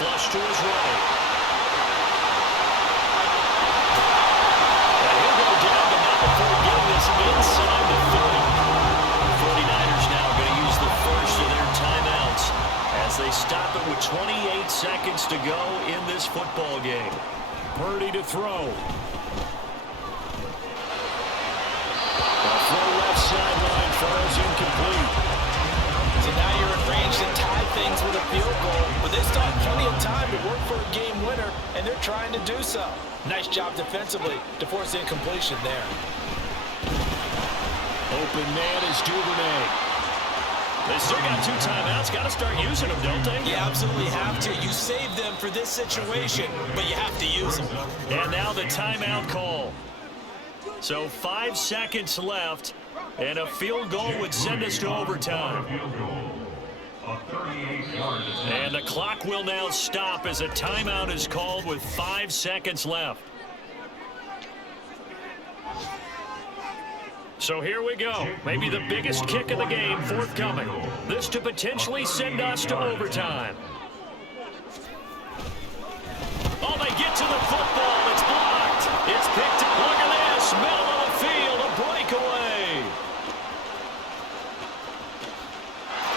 flush to his right. And he'll go down, but not before getting this inside the 30. The 49ers now going to use the first of their timeouts as they stop it with 28 seconds to go in this football game. Purdy to throw. The throw left sideline falls incomplete. So now you're in range to tie things with a field goal, but they still have plenty of time to work for a game winner, and they're trying to do so. Nice job defensively to force incompletion there. Open man is Duvernay. They still got 2 timeouts. Got to start using them, don't they? You absolutely have to. You save them for this situation, but you have to use them. And now the timeout call. So 5 seconds left, and a field goal would send us to overtime. And the clock will now stop as a timeout is called with 5 seconds left. So here we go. Maybe the biggest kick of the game forthcoming. This to potentially send us to overtime. Oh, they get to the football. It's blocked. It's picked up. Look at this. Middle of the field. A breakaway.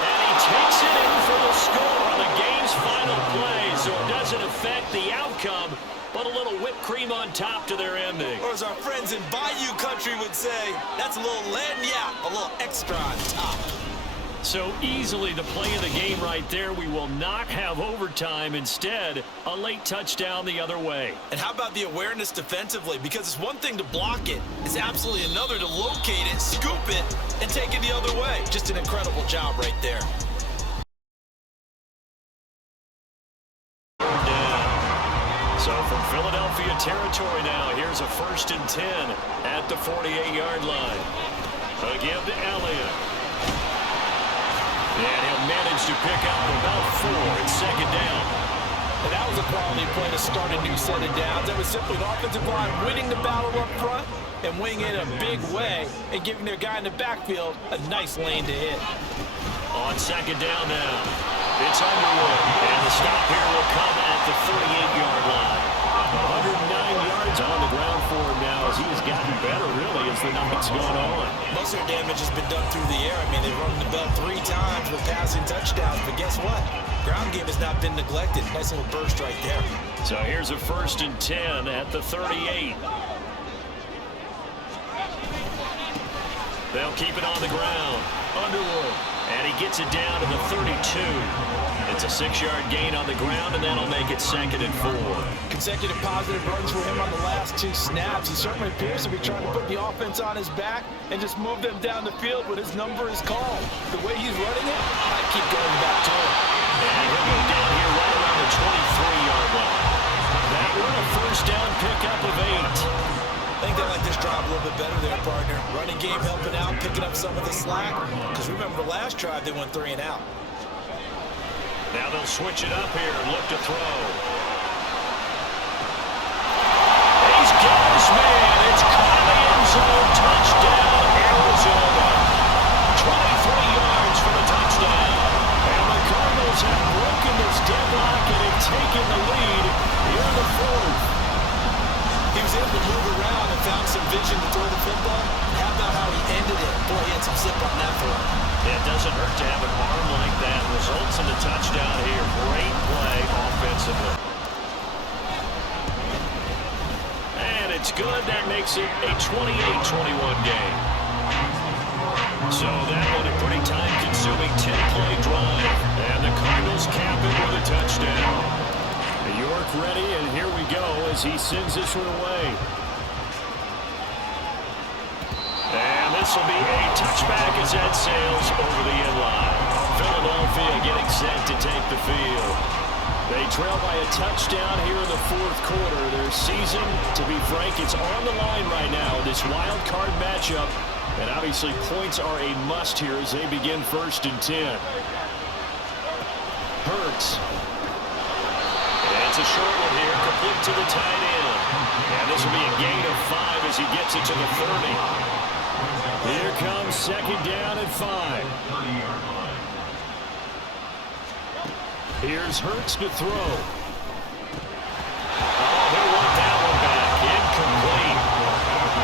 And he takes it in for the score on the game's final play. So it doesn't affect the outcome, but a little whipped cream on top to their ending. Or as our friends in Bayou Country would say, that's a little lagniappe, a little extra on top. So easily the play of the game right there. We will not have overtime. Instead, a late touchdown the other way. And how about the awareness defensively? Because it's one thing to block it. It's absolutely another to locate it, scoop it, and take it the other way. Just an incredible job right there. So from Philadelphia territory now, here's a 1st and 10 at the 48-yard line. Again to Elliott. And he'll manage to pick up about 4. It's 2nd down. And that was a quality play to start a new set of downs. That was simply the offensive line winning the battle up front and winning it in a big way and giving their guy in the backfield a nice lane to hit. On 2nd down now, it's Underwood. And the stop here will come at the 48-yard line. 109 yards on the ground for him now as he has gotten better, really, as the night's gone on. Most of their damage has been done through the air. I mean, they've run the bell 3 times with passing touchdowns, but guess what? Ground game has not been neglected. Nice little burst right there. So here's a 1st and 10 at the 38. They'll keep it on the ground. Underwood. And he gets it down to the 32. It's a 6-yard gain on the ground, and that'll make it 2nd and 4. Consecutive positive runs for him on the last 2 snaps. He certainly appears to be trying to put the offense on his back and just move them down the field when his number is called. The way he's running it, I keep going back to him. And he'll go down here right around the 23-yard line. That one a 1st down pickup of 8. I think they like this drive a little bit better there, partner. Running game helping out, picking up some of the slack. Because remember the last drive, they went 3 and out. Now they'll switch it up here and look to throw. He's got his man. It's caught in the end zone. Touchdown, Arizona. 23 yards for the touchdown. And the Cardinals have broken this deadlock and have taken the lead here in the 4th. He was able to move around and found some vision to throw the football. How about how he ended it? Boy, he had some zip on that throw. It doesn't hurt to have an arm like that. Results in the touchdown here. Great play offensively. And it's good. That makes it a 28-21 game. So that one a pretty time-consuming 10-play drive. And the Cardinals cap it with a touchdown. York ready, and here we go as he sends this one away. And this will be a touchback as that sails over the end line. Philadelphia getting set to take the field. They trail by a touchdown here in the 4th quarter. Their season, to be frank, it's on the line right now in this wild card matchup. And obviously points are a must here as they begin 1st and 10. Hurts. It's a short one here, complete to the tight end. And this will be a gain of 5 as he gets it to the 30. Here comes 2nd down and 5. Here's Hurts to throw. Oh, he'll want that one back. Incomplete.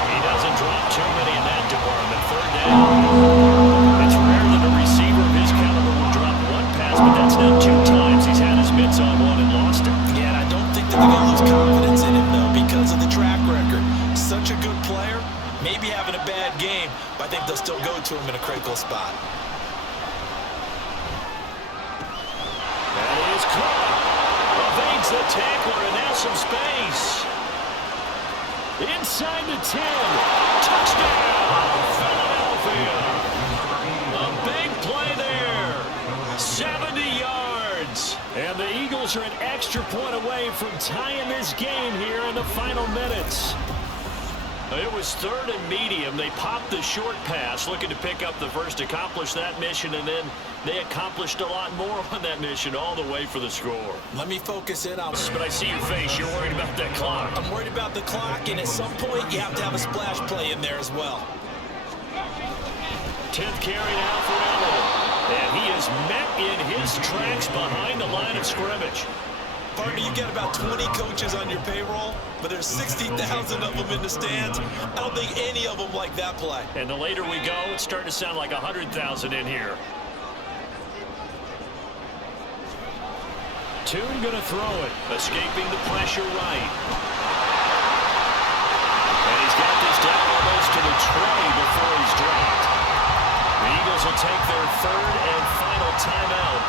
He doesn't drop too many in that department. Third down. It's rare that a receiver of his caliber will drop one pass, but that's now 2 times he's had his mitts on one and lost it. Yeah, and I don't think that they're going to lose confidence in him, though, because of the track record. Such a good player, maybe having a bad game, but I think they'll still go to him in a critical spot. That is caught. Evades the tackler, and now some space. Inside the 10. Touchdown, Philadelphia. A big play there. 70 yards. And the Eagles are an extra point away from tying this game here in the final minutes. It was 3rd and medium. They popped the short pass, looking to pick up the first, accomplish that mission, and then they accomplished a lot more on that mission all the way for the score. Let me focus in on... But I see your face. You're worried about that clock. I'm worried about the clock, and at some point, you have to have a splash play in there as well. 10th carry now for Elliott. And he is met in his tracks behind the line of scrimmage. Partner, you got about 20 coaches on your payroll, but there's 60,000 of them in the stands. I don't think any of them like that play. And the later we go, it's starting to sound like 100,000 in here. Tune going to throw it, escaping the pressure right. And he's got this down almost to the tray before he's dropped. The Eagles will take their 3rd and final timeout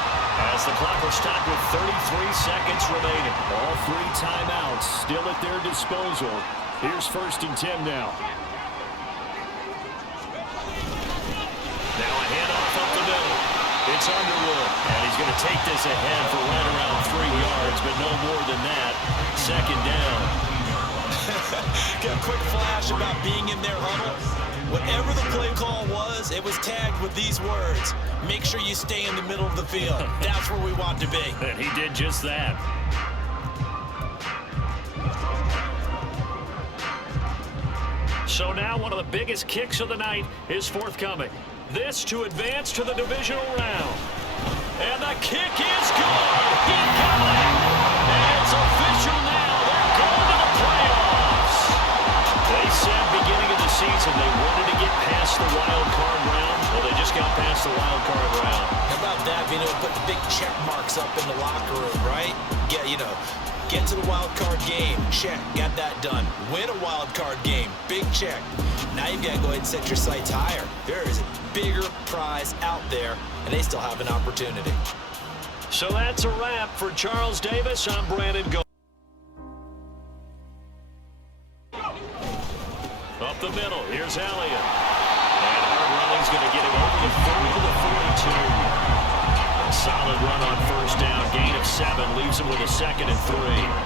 as the clock will stop with 33 seconds remaining. All 3 timeouts still at their disposal. Here's 1st and 10 now. Now a handoff up the middle. It's Underwood, and he's going to take this ahead for right around 3 yards, but no more than that. 2nd down. Got a quick flash about being in their huddle. Whatever the play call was, it was tagged with these words: make sure you stay in the middle of the field. That's where we want to be. And he did just that. So now one of the biggest kicks of the night is forthcoming. This to advance to the divisional round. And the kick is good. He got it. And it's official now. They're going to the playoffs. They said beginning of the season they wanted to get past the wild card round. Well, they just got past the wild card round. How about that? You know, put the big check marks up in the locker room, right? Yeah, you know, get to the wild card game. Check. Got that done. Win a wild card game. Big check. Now you've got to go ahead and set your sights higher. There is a bigger prize out there, and they still have an opportunity. So that's a wrap for Charles Davis. I'm Brandon Go. Up the middle, here's Elliott. And hard running's going to get him over the 40 to the 42. A solid run on 1st down. Gain of 7 leaves him with a 2nd and 3.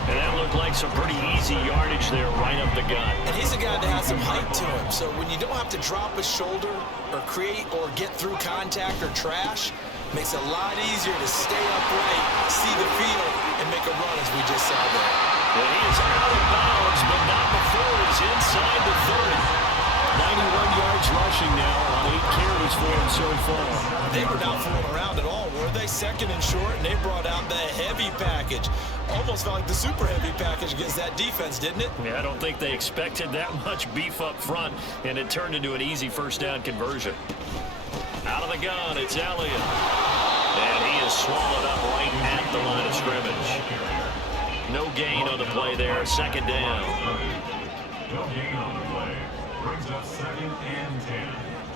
And that looked like some pretty easy yardage there right up the gut. And he's a guy that has some height to him. So when you don't have to drop a shoulder or create or get through contact or trash, makes it a lot easier to stay upright, see the field, and make a run as we just saw there. And he is out of bounds, but not before he's inside the 30. 91 yards rushing now on 8 carries for him so far. They were not fooling around at all, were they? 2nd and short, and they brought out the heavy package. Almost felt like the super heavy package against that defense, didn't it? Yeah, I don't think they expected that much beef up front, and it turned into an easy 1st down conversion. Out of the gun, it's Elliott. And he is swallowed up right at the line of scrimmage. No gain on the play there, 2nd down. No gain on the play. Brings up 2nd and 10.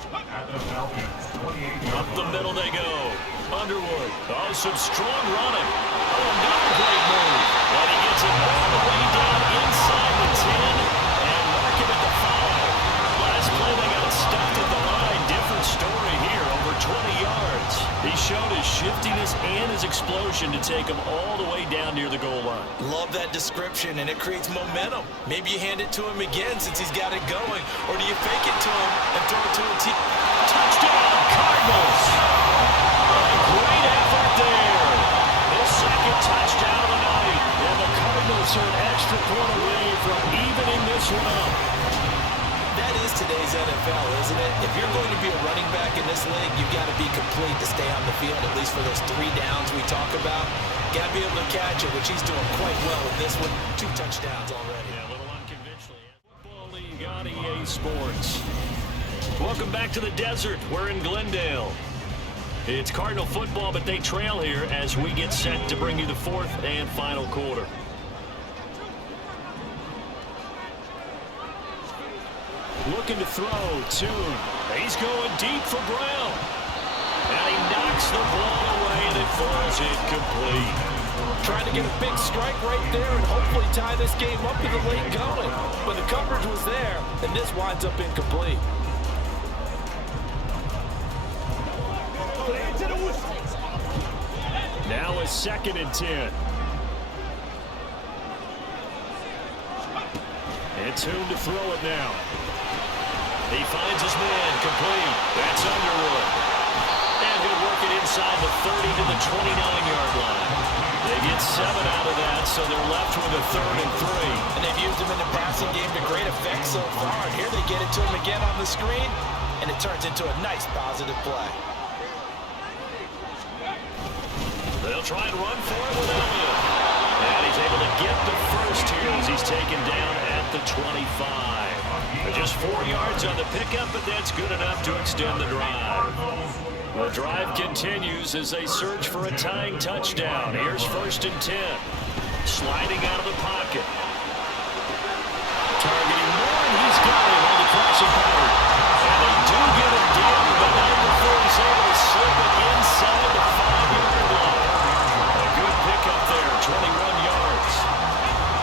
At the Falcons, 28 Up the middle they go. Underwood. Oh, some strong running. Oh, another great move. And he gets it all the way down inside the 10 and mark him at the 5. Last play they got stuck at the line. Different story here, over 20 yards. He showed his shiftiness and his explosion to take him all the way down near the goal line. Love that description, and it creates momentum. Maybe you hand it to him again since he's got it going, or do you fake it to him and throw it to a team? Touchdown, Cardinals! A great effort there. His 2nd touchdown of the night, and the Cardinals are an extra point away from evening this one up. That is today's today's NFL, isn't it? If you're going to be a running back in this league, you've got to be complete to stay on the field, at least for those 3 downs we talk about. Got to be able to catch it, which he's doing quite well with this one. 2 touchdowns already. Yeah, a little unconventionally. Football League on EA Sports. Welcome back to the desert. We're in Glendale. It's Cardinal football, but they trail here as we get set to bring you the 4th and final quarter. Looking to throw, Tune. He's going deep for Brown. And he knocks the ball away, and it falls incomplete. Trying to get a big strike right there and hopefully tie this game up to the late going. But the coverage was there, and this winds up incomplete. Now a 2nd and 10. And Tune to throw it now. He finds his man, complete. That's Underwood. And he'll work it inside the 30 to the 29-yard line. They get 7 out of that, so they're left with a 3rd and 3. And they've used him in the passing game to great effect so far. And here they get it to him again on the screen, and it turns into a nice positive play. They'll try and run for it with Elliott. And he's able to get the first here as he's taken down at the 25. Just 4 yards on the pickup, but that's good enough to extend the drive. The drive continues as they search for a tying touchdown. Here's 1st and 10. Sliding out of the pocket. Targeting Moore, and he's got him on the crossing pattern. And they do get him down, but not before he's able to slip it inside the 5-yard line. A good pickup there, 21 yards.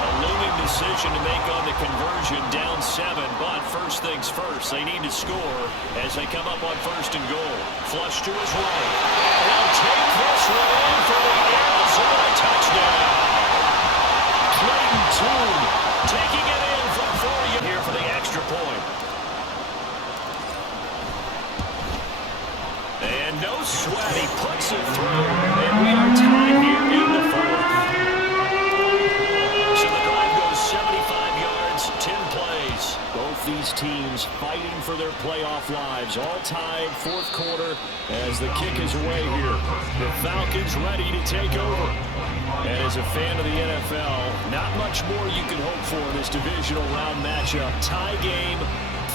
A looming decision to make on the conversion, down 7, but first things first, they need to score as they come up on 1st and goal. Flush to his right. And they'll take this one in for the Arizona touchdown. Clayton Tune taking it in from 40 here for the extra point. And no sweat, he puts it through, and we are tied here in the 4th. So the drive goes 75 yards, 10 plays. Both these teams fighting for their playoff lives. All tied, 4th quarter as the kick is away here. The Falcons ready to take over. And as a fan of the NFL, not much more you can hope for in this divisional round matchup. Tie game,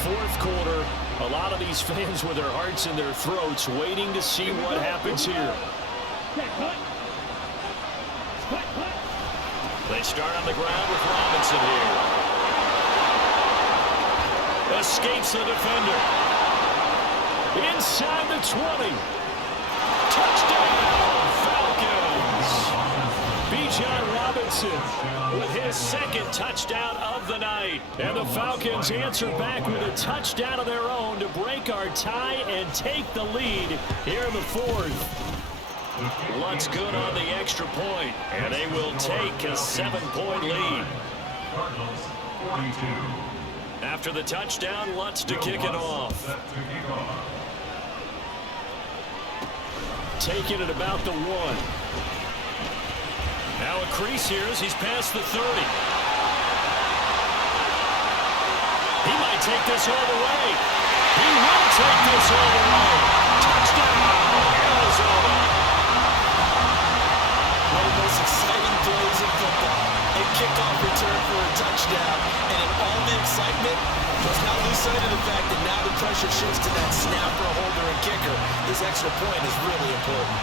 4th quarter. A lot of these fans with their hearts in their throats waiting to see what happens here. They start on the ground with Robinson here. Escapes the defender. Inside the 20. Touchdown, Falcons. Bijan Robinson with his 2nd touchdown of the night. And the Falcons answer back with a touchdown of their own to break our tie and take the lead here in the 4th. Lutz good on the extra point, and they will take a 7-point lead. Cardinals 42. After the touchdown, Lutz to kick it off. Taking it about the 1. Now a crease here as he's past the 30. He might take this all the way. He will take this all the way. Touchdown, Arizona. One of the most exciting plays in football. A kickoff return for a touchdown. And in all the excitement, let's not lose sight of the fact that now the pressure shifts to that snapper, holder, and kicker. This extra point is really important.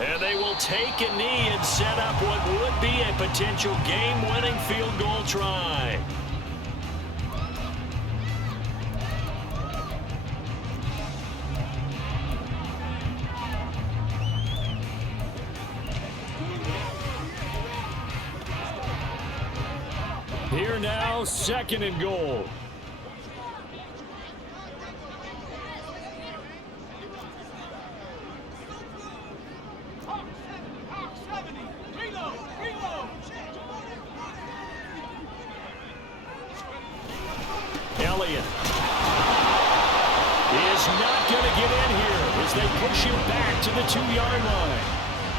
And they will take a knee and set up what would be a potential game-winning field goal try. Here now, 2nd and goal. Elliott is not going to get in here. His as they push him back to the 2-yard line.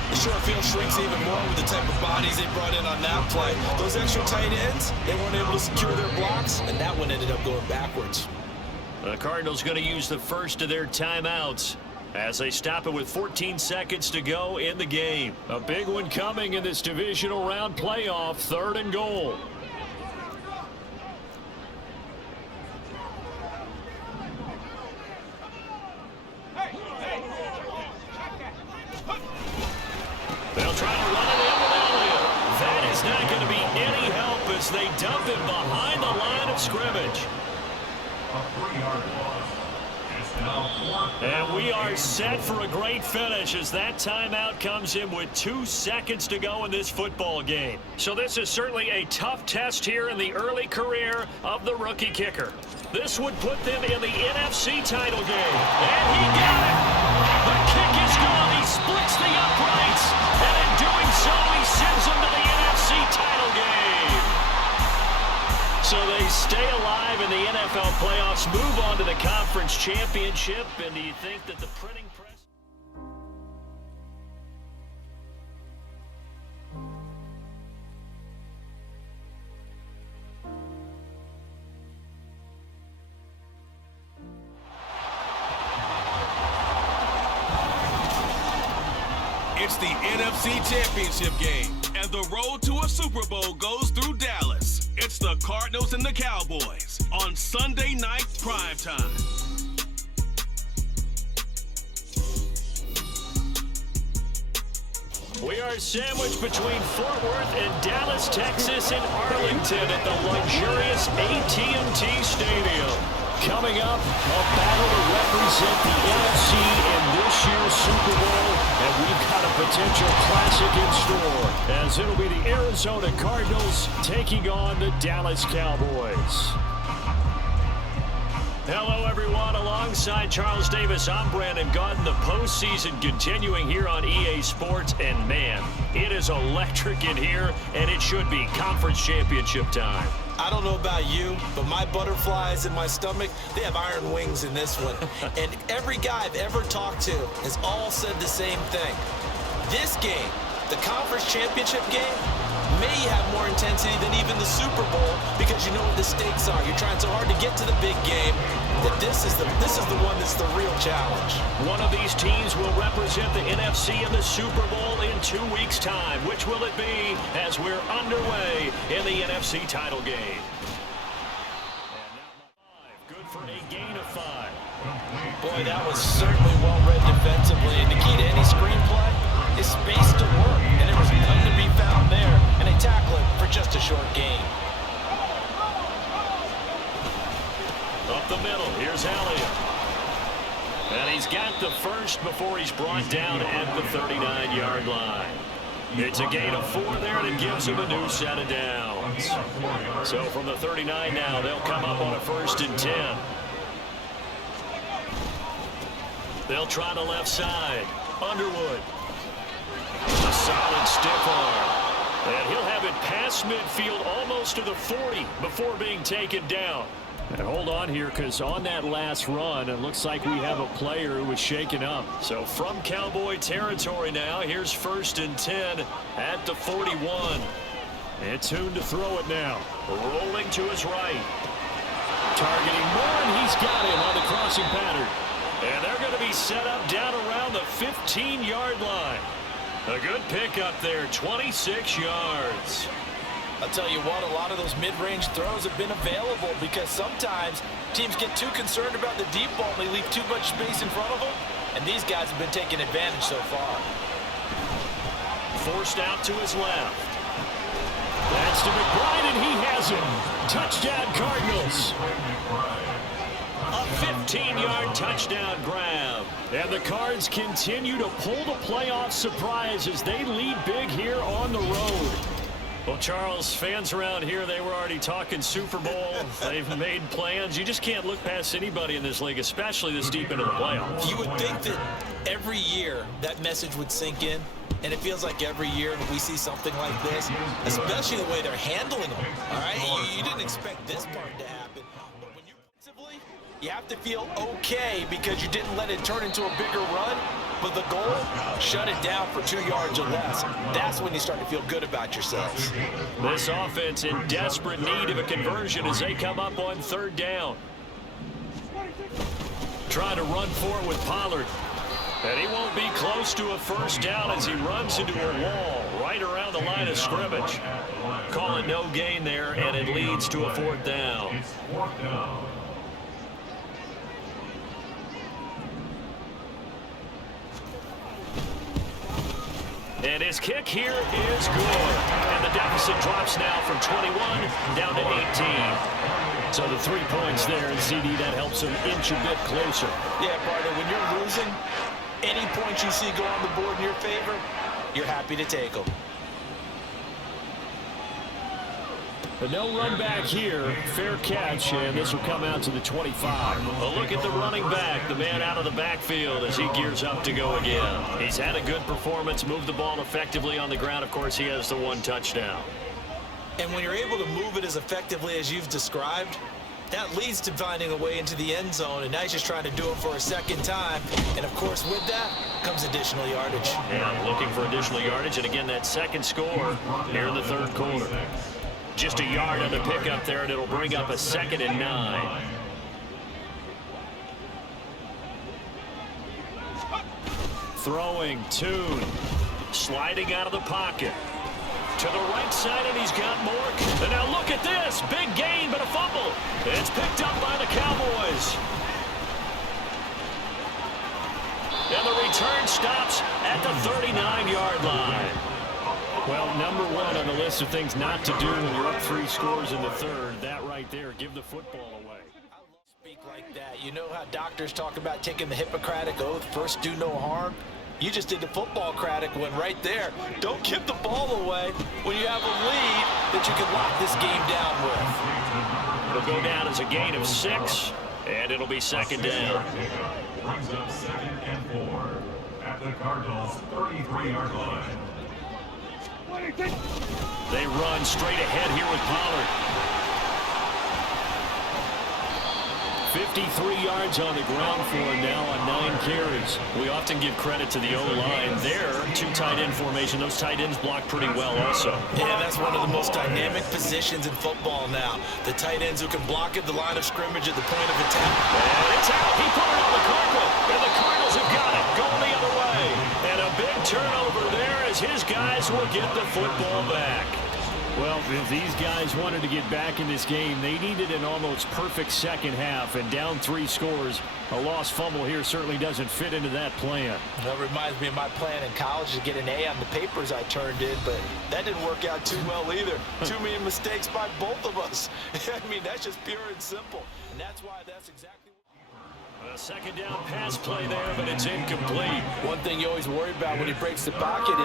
The short field shrinks even more with the type of bodies they brought in on that play. Those extra tight ends, they weren't able to secure their blocks, and that one ended up going backwards. The Cardinals going to use the first of their timeouts as they stop it with 14 seconds to go in the game. A big one coming in this divisional round playoff, 3rd and goal. They'll try to run it in with Elliott. That is not going to be any help as they dump it behind the line of scrimmage. A 3-yard loss. It's now 4th. And we are set for a great finish as that timeout comes in with 2 seconds to go in this football game. So this is certainly a tough test here in the early career of the rookie kicker. This would put them in the NFC title game. And he got it! The kick is gone. He splits the uprights. And in doing so, he sends them to the NFC title game. So they stay alive in the NFL playoffs, move on to the conference championship. And do you think that the printing press... It's the NFC Championship game, and the road to a Super Bowl goes through Dallas. It's the Cardinals and the Cowboys on Sunday night primetime. We are sandwiched between Fort Worth and Dallas, Texas, and Arlington at the luxurious AT&T Stadium. Coming up, a battle to represent the NFC in this year's Super Bowl, and we've got a potential classic in store, as it'll be the Arizona Cardinals taking on the Dallas Cowboys. Hello, everyone. Alongside Charles Davis, I'm Brandon Gaudin. The postseason continuing here on EA Sports, and man, it is electric in here, and it should be conference championship time. I don't know about you, but my butterflies in my stomach, they have iron wings in this one. And every guy I've ever talked to has all said the same thing. This game, the conference championship game, may have more intensity than even the Super Bowl because you know what the stakes are. You're trying so hard to get to the big game that this is the one that's the real challenge. One of these teams will represent the NFC in the Super Bowl in 2 weeks' time. Which will it be as we're underway in the NFC title game? And now 5. Good for a gain of 5. Boy, that was certainly well read defensively. And the key to any screenplay is space to work. And there was none to be found there. And they tackle it for just a short gain. Up the middle, here's Elliott. And he's got the first before he's brought down at the 39-yard line. It's a gain of 4 there, and it gives him a new set of downs. So from the 39 now, they'll come up on a 1st and 10. They'll try the left side. Underwood. A solid stiff arm. And he'll have it past midfield almost to the 40 before being taken down. And hold on here, because on that last run, it looks like we have a player who was shaken up. So from Cowboy territory now, here's 1st and 10 at the 41. And tuned to throw it now. Rolling to his right. Targeting more, and he's got him on the crossing pattern. And they're going to be set up down around the 15-yard line. A good pickup there, 26 yards. I'll tell you what, a lot of those mid-range throws have been available because sometimes teams get too concerned about the deep ball and they leave too much space in front of them, and these guys have been taking advantage so far. Forced out to his left. That's to McBride, and he has him. Touchdown, Cardinals. A 15-yard touchdown grab. And the Cards continue to pull the playoff surprise as they lead big here on the road. Well, Charles, fans around here, they were already talking Super Bowl. They've made plans. You just can't look past anybody in this league, especially this deep into the playoffs. You would think that every year that message would sink in, and it feels like every year we see something like this, especially the way they're handling them. All right, you didn't expect this part to happen. But when You have to feel okay because you didn't let it turn into a bigger run, but the goal, shut it down for 2 yards or less. That's when you start to feel good about yourselves. This offense in desperate need of a conversion as they come up on 3rd down. Trying to run for it with Pollard. And he won't be close to a 1st down as he runs into a wall right around the line of scrimmage. Calling no gain there, and it leads to a 4th down. It's 4th down. And his kick here is good. And the deficit drops now from 21 down to 18. So the 3 points there, and CD, that helps him inch a bit closer. Yeah, partner, when you're losing, any points you see go on the board in your favor, you're happy to take them. But no run back here. Fair catch, and this will come out to the 25. A look at the running back, the man out of the backfield as he gears up to go again. He's had a good performance, moved the ball effectively on the ground. Of course, he has the 1 touchdown. And when you're able to move it as effectively as you've described, that leads to finding a way into the end zone, and now he's just trying to do it for a 2nd time. And, of course, with that comes additional yardage. Yeah, looking for additional yardage, and again, that 2nd score here in the 3rd quarter. Just a yard on the pickup there, and it'll bring up a 2nd and 9. Throwing, Tune. Sliding out of the pocket. To the right side, and he's got Mork. And now look at this. Big gain, but a fumble. It's picked up by the Cowboys. And the return stops at the 39-yard line. Well, number 1 on the list of things not to do when you're up 3 scores in the 3rd. That right there, give the football away. Speak like that. You know how doctors talk about taking the Hippocratic Oath, first do no harm? You just did the football-cratic one right there. Don't give the ball away when you have a lead that you can lock this game down with. It'll go down as a gain of 6, and it'll be 2nd down. Brings up 2nd and 4 at the Cardinals' 33-yard line. They run straight ahead here with Pollard. 53 yards on the ground for him now on 9 carries. We often give credit to the O-line there. 2 tight end formation. Those tight ends block pretty well also. Yeah, that's one of the most dynamic positions in football now. The tight ends who can block at the line of scrimmage at the point of attack. And it's out. He put it on the carpet. And the Cardinals have got it. Going the other way. And a big turnover there as his guys will get the football back. Well, if these guys wanted to get back in this game, they needed an almost perfect 2nd half, and down 3 scores. A lost fumble here certainly doesn't fit into that plan. That reminds me of my plan in college to get an A on the papers I turned in, but that didn't work out too well either. Too many mistakes by both of us. I mean, that's just pure and simple, and that's why that's exactly a 2nd down pass play there, but it's incomplete. One thing you always worry about when he breaks the pocket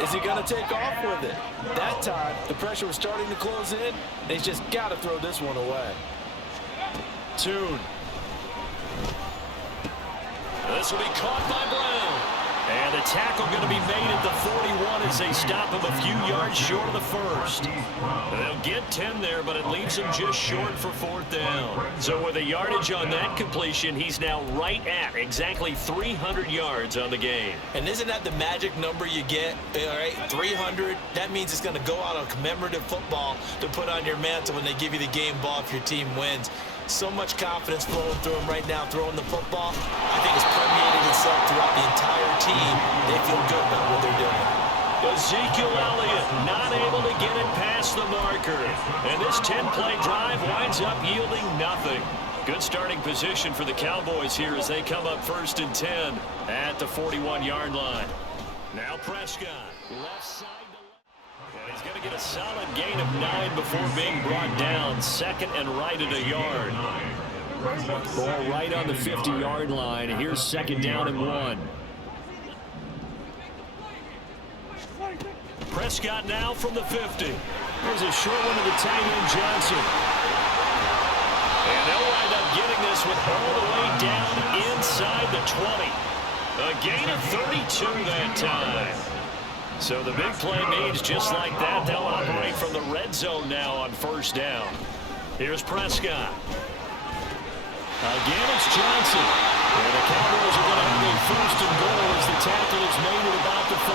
is he going to take off with it? That time, the pressure was starting to close in, and he's just got to throw this one away. Tune. This will be caught by Brown. And the tackle going to be made at the 41 as they stop him a few yards short of the 1st. They'll get 10 there, but it leaves him just short for 4th down. So with a yardage on that completion, he's now right at exactly 300 yards on the game. And isn't that the magic number you get? All right, 300. That means it's going to go out on commemorative football to put on your mantle when they give you the game ball if your team wins. So much confidence flowing through him right now throwing the football. I think it's permeated itself throughout the entire team. They feel good about what they're doing. Ezekiel Elliott not able to get it past the marker. And this 10-play drive winds up yielding nothing. Good starting position for the Cowboys here as they come up 1st and 10 at the 41-yard line. Now Prescott, left side. And he's going to get a solid gain of 9 before being brought down. 2nd and right at a yard. Ball right on the 50-yard line. Here's 2nd down and 1. Prescott now from the 50. Here's a short one to the tight end, Johnson. And they'll wind up getting this one all the way down inside the 20. A gain of 32 that time. So the big play means just like that, they'll operate from the red zone now on 1st down. Here's Prescott. Again, it's Johnson. And the Cowboys are going to have a first and goal as the tackle is made at about the 5.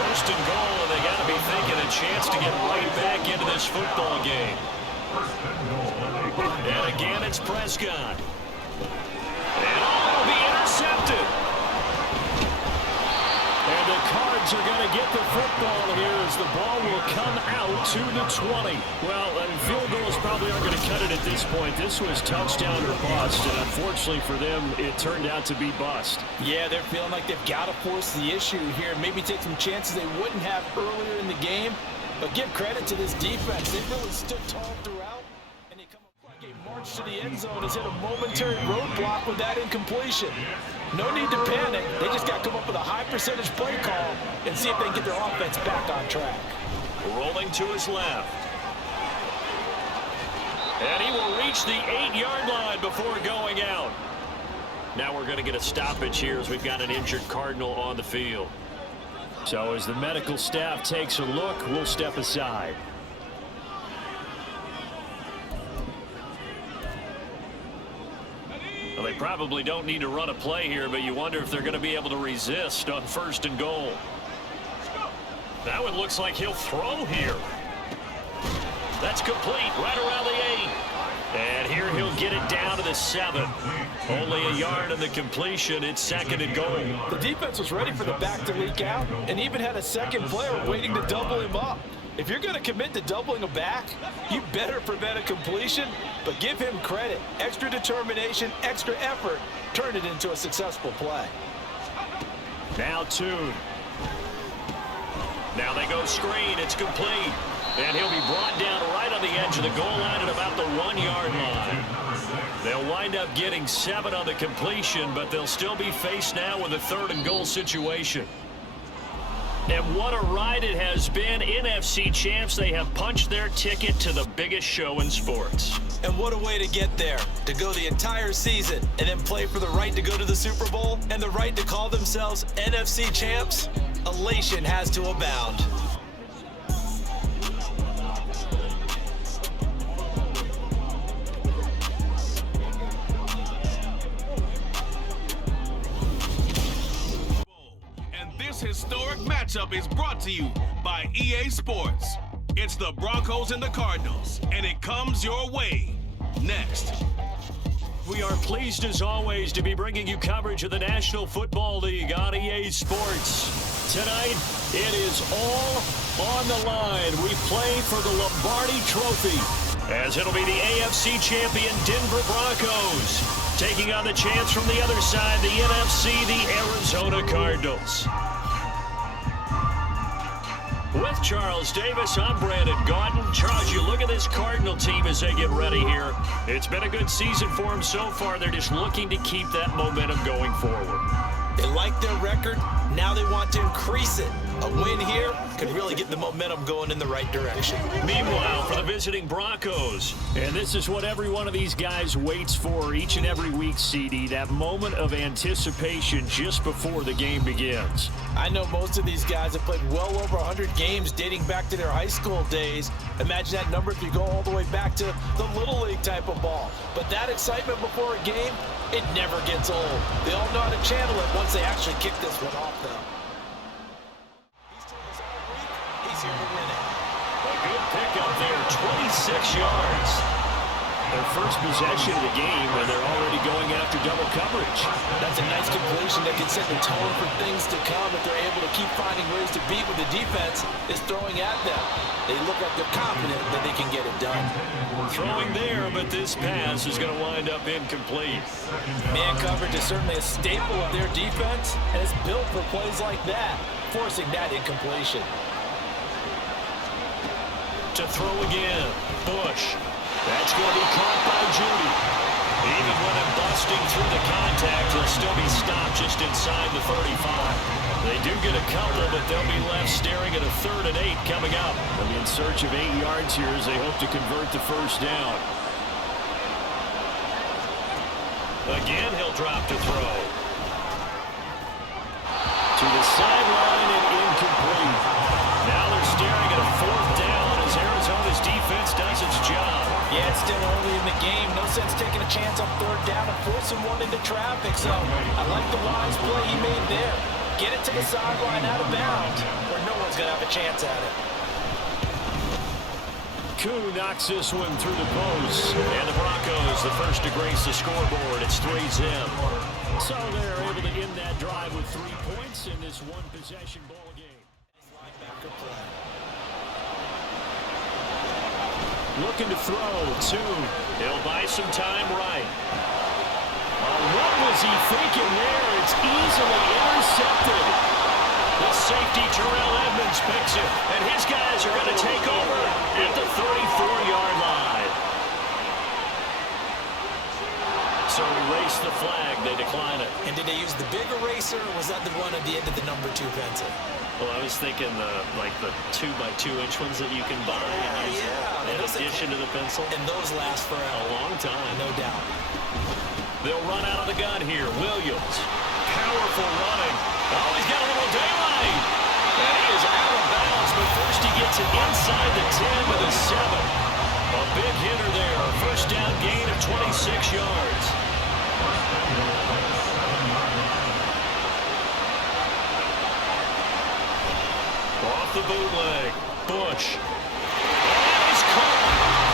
First and goal, and they got to be thinking a chance to get right back into this football game. And again, it's Prescott. And will be intercepted. And the Cards are going to get the football here as the ball will come out to the 20. Well, field goals probably aren't going to cut it at this point. This was touchdown or bust, and unfortunately for them, it turned out to be bust. Yeah, they're feeling like they've got to force the issue here, maybe take some chances they wouldn't have earlier in the game. But give credit to this defense. They really stood tall throughout, and they come up like a march to the end zone has hit a momentary roadblock with that incompletion. No need to panic. They just got to come up with a high percentage play call and see if they can get their offense back on track. Rolling to his left. And he will reach the 8-yard line before going out. Now we're going to get a stoppage here as we've got an injured Cardinal on the field. So as the medical staff takes a look, we'll step aside. Well, they probably don't need to run a play here, but you wonder if they're going to be able to resist on first and goal. That one looks like he'll throw here. That's complete right around the 8. And here he'll get it down to the 7. Only a yard of the completion. It's second and goal. The defense was ready for the back to leak out and even had a second player waiting to double him up. If you're going to commit to doubling a back, you better prevent a completion, but give him credit. Extra determination, extra effort, turn it into a successful play. Now Tune. Now they go screen. It's complete. And he'll be brought down right on the edge of the goal line at about the 1-yard line. They'll wind up getting 7 on the completion, but they'll still be faced now with a third and goal situation. And what a ride it has been. NFC champs, they have punched their ticket to the biggest show in sports. And what a way to get there, to go the entire season and then play for the right to go to the Super Bowl and the right to call themselves NFC champs. Elation has to abound. Historic matchup is brought to you by EA Sports. It's the Broncos and the Cardinals, and it comes your way next. We are pleased as always to be bringing you coverage of the National Football League on EA Sports. Tonight, it is all on the line. We play for the Lombardi Trophy, as it'll be the AFC champion Denver Broncos taking on the chance from the other side, the NFC, the Arizona Cardinals. With Charles Davis, I'm Brandon Gaudin. Charles, you look at this Cardinal team as they get ready here. It's been a good season for them so far. They're just looking to keep that momentum going forward. They like their record. Now they want to increase it. A win here could really get the momentum going in the right direction. Meanwhile, for the visiting Broncos, and this is what every one of these guys waits for each and every week, CD, that moment of anticipation just before the game begins. I know most of these guys have played well over 100 games dating back to their high school days. Imagine that number if you go all the way back to the Little League type of ball. But that excitement before a game, it never gets old. They all know how to channel it once they actually kick this one off, though. He's here to win it. A good pickup there, 26 yards. Their first possession of the game, and they're already going after double coverage. That's a nice completion that can set the tone for things to come if they're able to keep finding ways to beat what the defense is throwing at them. They look like they're confident that they can get it done. Throwing there, but this pass is going to wind up incomplete. Man coverage is certainly a staple of their defense, and it's built for plays like that, forcing that incompletion. To throw again, Bush. That's going to be caught by Judy. Even when it busting through the contact, he'll still be stopped just inside the 35. They do get a couple, but they'll be left staring at a 3rd and 8 coming up. They'll be in search of 8 yards here as they hope to convert the first down. Again, he'll drop to throw. To the sideline and incomplete. Now they're staring at a 4th down as Arizona's defense does its job. Yeah, it's still early in the game. No sense taking a chance on third down and forcing one into traffic. So I like the wise play he made there. Get it to the sideline out of bounds where no one's going to have a chance at it. Koo knocks this one through the post. And the Broncos, the first to grace the scoreboard. It's 3-zip. So they're able to end that drive with 3 points in this one-possession ball game. Linebacker play. Looking to throw, two. He'll buy some time right. What was he thinking there? It's easily intercepted. The safety, Terrell Edmonds, picks it, and his guys are going to take over at the 34-yard line. So erase the flag. They decline it. And did they use the big eraser, or was that the one at the end of the number 2 pencil? Well, I was thinking the 2x2-inch ones that you can buy and use in addition to the pencil. And those last for a long time. No doubt. They'll run out of the gun here. Williams. Powerful running. Oh, he's got a little daylight. And he is out of bounds, but first he gets it inside the 10 to the 7. A big hitter there. A first down gain of 26 yards. Off the bootleg. Bush. And he's caught.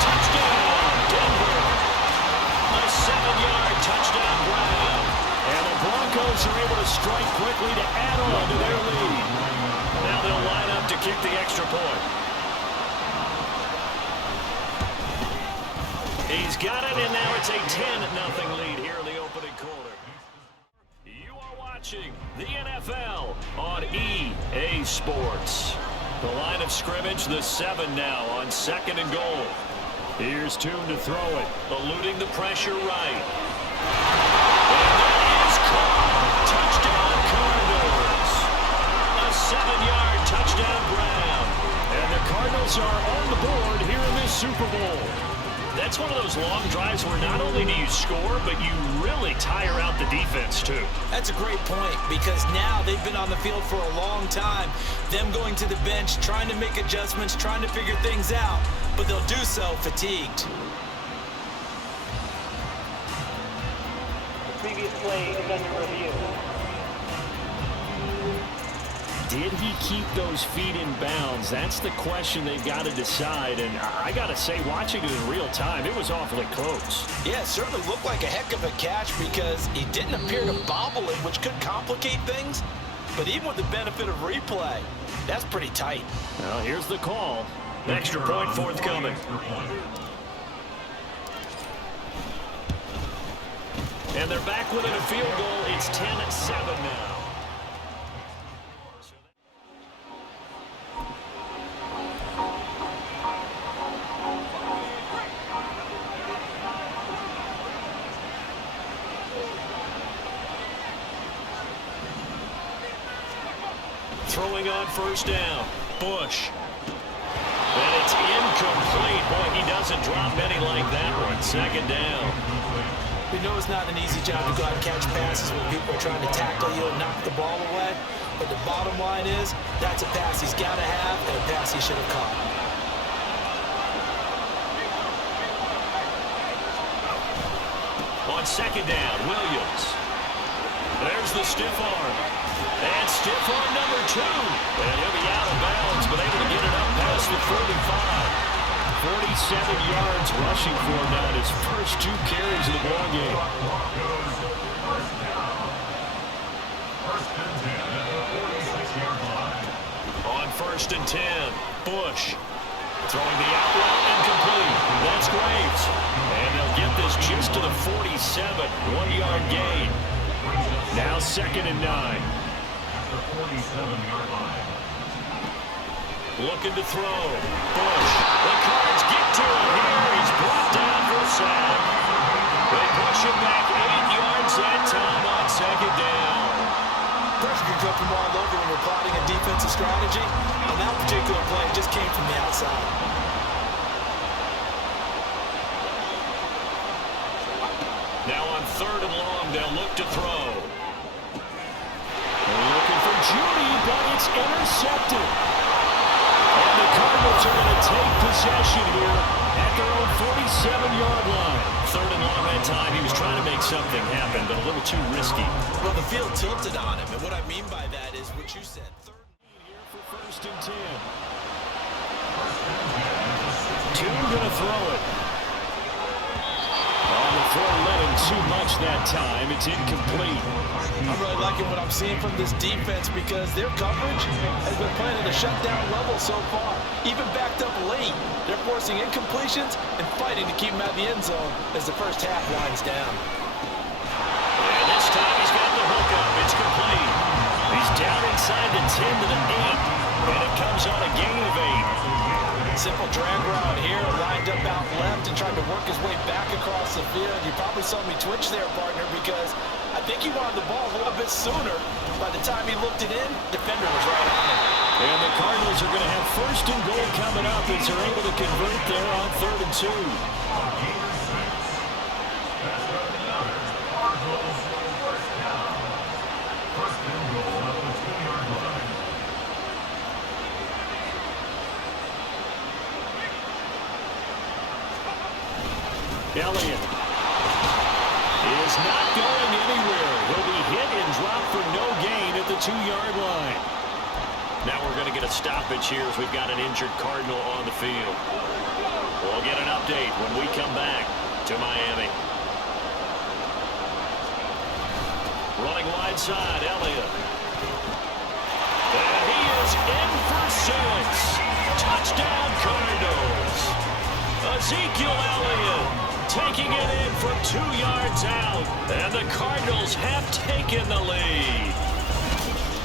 Touchdown, Denver. A 7-yard touchdown grab. And the Broncos are able to strike quickly to add on to their lead. Now they'll line up to kick the extra point. He's got it, and now it's a 10-0 lead here in the opening quarter. You are watching the NFL on EA Sports. The line of scrimmage, the 7 now on 2nd and goal. Here's Toon to throw it, eluding the pressure right. And that is caught. Touchdown, Cardinals. A 7-yard touchdown grab. And the Cardinals are on the board here in this Super Bowl. That's one of those long drives where not only do you score, but you really tire out the defense, too. That's a great point, because now they've been on the field for a long time. Them going to the bench, trying to make adjustments, trying to figure things out, but they'll do so fatigued. The previous play is under review. Did he keep those feet in bounds? That's the question they've got to decide. And I got to say, watching it in real time, it was awfully close. Yeah, it certainly looked like a heck of a catch because he didn't appear to bobble it, which could complicate things. But even with the benefit of replay, that's pretty tight. Well, here's the call. Extra point forthcoming. And they're back within a field goal. It's 10-7 now. Throwing on first down. Bush. And it's incomplete. Boy, he doesn't drop many like that one. 2nd down. We know it's not an easy job to go out and catch passes when people are trying to tackle you and knock the ball away. But the bottom line is, that's a pass he's got to have and a pass he should have caught. On 2nd down, Williams. There's the stiff arm. And stiff arm number 2. And he'll be out of bounds, but able to get it up past the 45. 47 yards rushing for him now in his first 2 carries of the ball game. On 1st and 10, Bush. Throwing the out route incomplete. That's Graves. And they'll get this just to the 47. 1-yard gain. Now 2nd and 9. The 47-yard line. Looking to throw. Bush. The Cards get to him here. He's brought down for a sack. They push him back 8 yards that time on 2nd down. Pressure can come from all over when we're plotting a defensive strategy. On that particular play, it just came from the outside. Now on 3rd and long, they'll look to throw. Looking for Judy, but it's intercepted. And the Cardinals Cardinals are going to take possession here at their own 47-yard line. Third and long that time. He was trying to make something happen, but a little too risky. Well, the field tilted on him, and what I mean by that is what you said. Third here for first and 10. Two going to throw it. On the throw, let him too much that time. It's incomplete. I'm really liking what I'm seeing from this defense because their coverage has been playing at a shutdown level so far. Even backed up late, they're forcing incompletions and fighting to keep them out of the end zone as the first half winds down. And this time he's got the hook up. It's complete. He's down inside the 10 to the 8. And it comes on a gain of 8. Simple drag route here, lined up out left and trying to work his way back across the field. You probably saw me twitch there, partner, because I think he wanted the ball a little bit sooner. By the time he looked it in, defender was right on him. And the Cardinals are going to have first and goal coming up as they're able to convert there on 3rd and 2. Elliott is not going anywhere. He'll be hit and dropped for no gain at the 2-yard line. Now we're going to get a stoppage here as we've got an injured Cardinal on the field. We'll get an update when we come back to Miami. Running wide side, Elliott. And he is in for 6. Touchdown, Cardinals. Ezekiel Elliott taking it in from 2 yards out. And the Cardinals have taken the lead.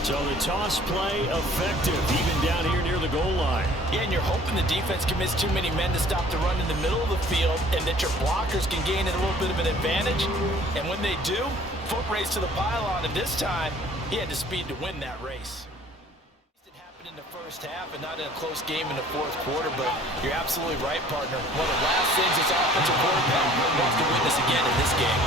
So the toss play effective, even down here near the goal line. Yeah, and you're hoping the defense commits too many men to stop the run in the middle of the field and that your blockers can gain a little bit of an advantage. And when they do, foot race to the pylon. And this time, he had the speed to win that race. It happened in the first half and not in a close game in the fourth quarter, but you're absolutely right, partner. One of the last things this offensive quarterback wants to witness again in this game.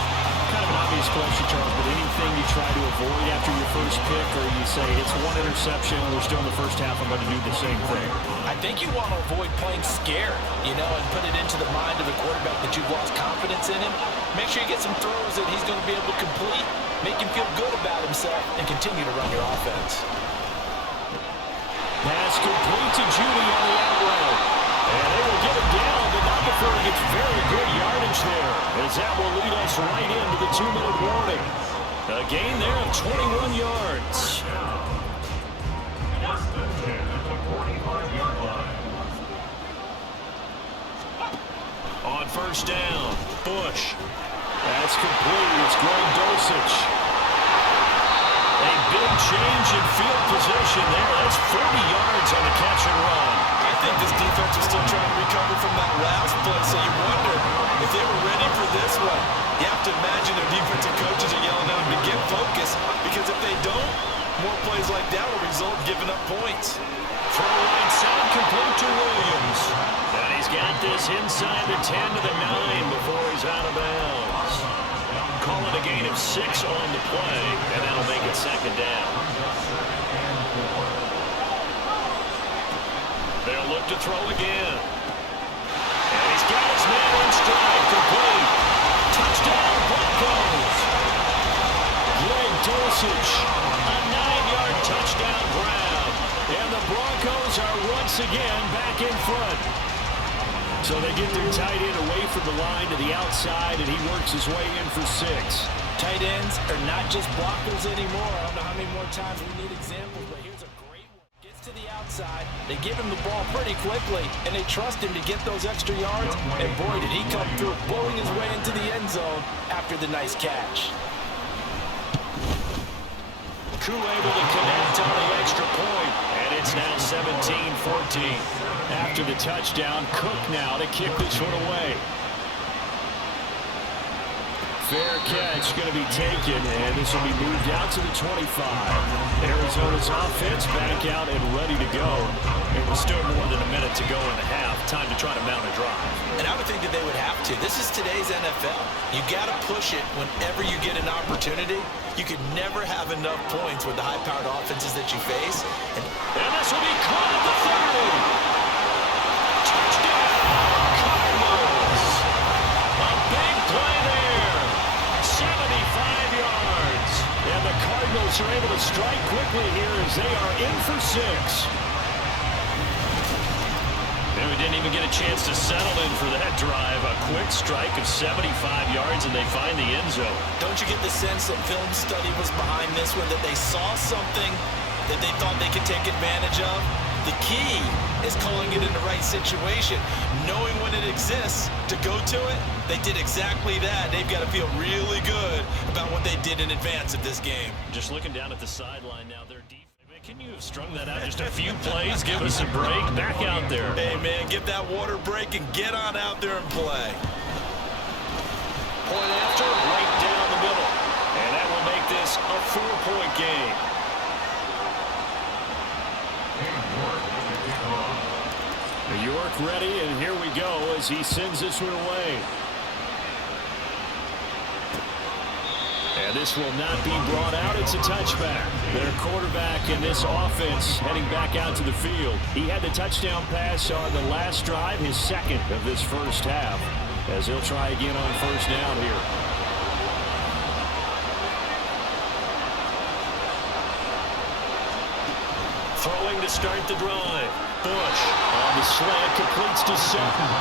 Kind of an obvious question, Charles, but anything you try to avoid after your first pick, or you say it's one interception, we're still in the first half, I'm going to do the same thing? I think you want to avoid playing scared, you know, and put it into the mind of the quarterback that you've lost confidence in him. Make sure you get some throws that he's going to be able to complete, make him feel good about himself, and continue to run your offense. Pass complete to Judy on the out route. And they will get it down, but not before he gets very good yardage there, as that will lead us right into the 2-minute warning. A gain there of 21 yards. First and 10 at the 45-yard line. On first down, Bush. That's complete. It's Greg Dulcich. A big change in field position there. That's 40 yards on the catch and run. I think this defense is still trying to recover from that last play, so you wonder if they were ready for this one. You have to imagine their defensive coaches are yelling at them to get focused, because if they don't, more plays like that will result in giving up points. Throw right side complete to Williams. And he's got this inside the 10 to the 9 before he's out of bounds. Call it a gain of 6 on the play, and that'll make it second down. They'll look to throw again. And he's got his man in stride, complete. Touchdown, Broncos. Greg Dulcich, a 9-yard touchdown grab. And the Broncos are once again back in front. So they get their tight end away from the line to the outside, and he works his way in for 6. Tight ends are not just blockers anymore. I don't know how many more times we need examples, but here's a great one. Gets to the outside. They give him the ball pretty quickly, and they trust him to get those extra yards. And boy, did he come through, blowing his way into the end zone after the nice catch. Koo able to connect on the extra point, and it's now 17-14. After the touchdown, Cook now to kick this one away. Fair catch going to be taken, and this will be moved out to the 25. Arizona's offense back out and ready to go. It was still more than a minute to go in the half. Time to try to mount a drive. And I would think that they would have to. This is today's NFL. You got to push it whenever you get an opportunity. You could never have enough points with the high-powered offenses that you face. And this will be caught at the 30. Giants are able to strike quickly here as they are in for 6. And we didn't even get a chance to settle in for that drive. A quick strike of 75 yards, and they find the end zone. Don't you get the sense that film study was behind this one, that they saw something that they thought they could take advantage of? The key is calling it in the right situation, knowing when it exists to go to it. They did exactly that. They've got to feel really good about what they did in advance of this game. Just looking down at the sideline now, their defense. Can you have strung that out just a few plays? Give us a break. Back out there. Hey, man, get that water break and get on out there and play. Point after, right down the middle. And that will make this a 4-point game. York ready, and here we go as he sends this one away. And this will not be brought out. It's a touchback. Their quarterback in this offense heading back out to the field. He had the touchdown pass on the last drive, his second of this first half, as he'll try again on first down here. Throwing to start the drive. Bush on the slant, completes to Sutton.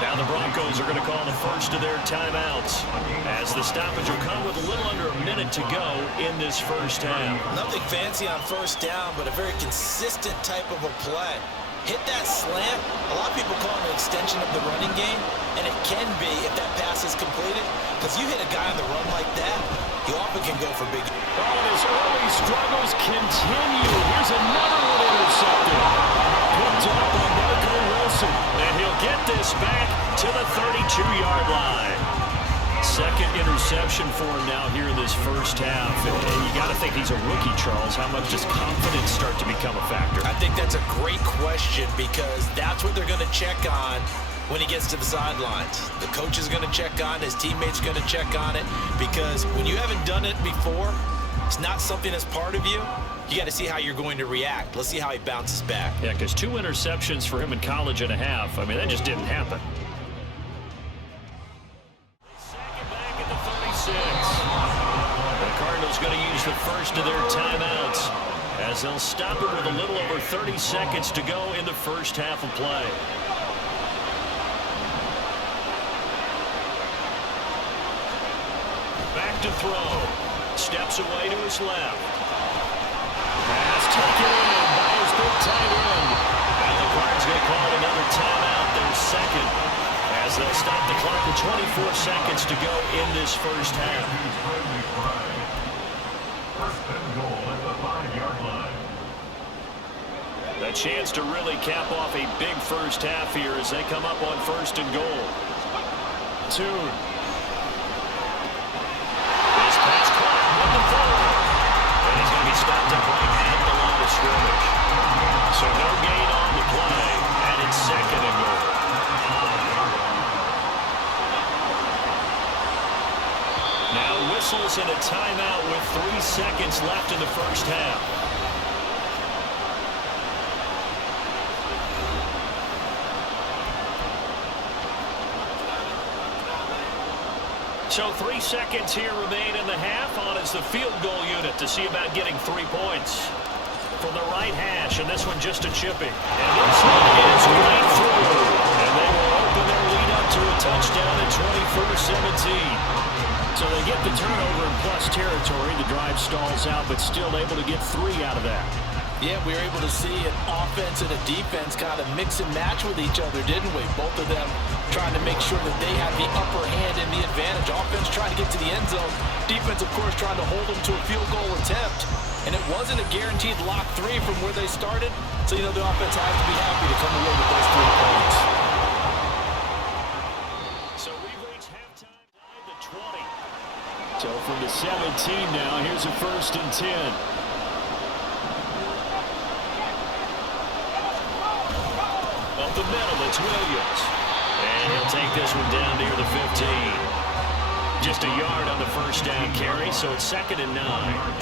Now the Broncos are going to call the first of their timeouts as the stoppage will come with a little under a minute to go in this first half. Nothing fancy on first down, but a very consistent type of a play. Hit that slant. A lot of people call it an extension of the running game, and it can be if that pass is completed, because you hit a guy on the run like that, you often can go for big. Oh, and his early struggles continue. Here's another one intercepted. Picked up on Marco Wilson, and he'll get this back to the 32-yard line. Second interception for him now here in this first half. And you got to think he's a rookie, Charles. How much does confidence start to become a factor? I think that's a great question, because that's what they're going to check on when he gets to the sidelines. The coach is going to check on it. His teammates are going to check on it, because when you haven't done it before, it's not something that's part of you. You got to see how you're going to react. Let's see how he bounces back. Yeah, because 2 interceptions for him in college and a half. I mean, that just didn't happen. Second back at the 36. The Cardinals going to use the first of their timeouts as they'll stop it with a little over 30 seconds to go in the first half of play. Back to throw. Steps away to his left. Pass taken in by his big tight end. And the Cards going to call another timeout, their second, as they'll stop the clock with 24 seconds to go in this first half. First and goal at the 5-yard line. A chance to really cap off a big first half here as they come up on first and goal. Tune. This pass caught at the 40. And he's going to be stopped up right at the line of scrimmage. So no gain on the play, and it's second and goal. Now whistles and a timeout with 3 seconds left in the first half. So 3 seconds here remain in the half on as the field goal unit to see about getting 3 points. From the right hash, and this one just a chipping. And this one is right through. And they will open their lead up to a touchdown at 24-17. So they get the turnover in plus territory. The drive stalls out, but still able to get 3 out of that. Yeah, we were able to see an offense and a defense kind of mix and match with each other, didn't we? Both of them trying to make sure that they have the upper hand and the advantage. Offense trying to get to the end zone. Defense, of course, trying to hold them to a field goal attempt. And it wasn't a guaranteed lock 3 from where they started. So, you know, the offense has to be happy to come away with those 3 points. So we've reached halftime at the 20. So from the 17 now, here's a first and 10. Up the middle, it's Williams. And he'll take this one down near the 15. Just a yard on the first down carry, so it's second and 9.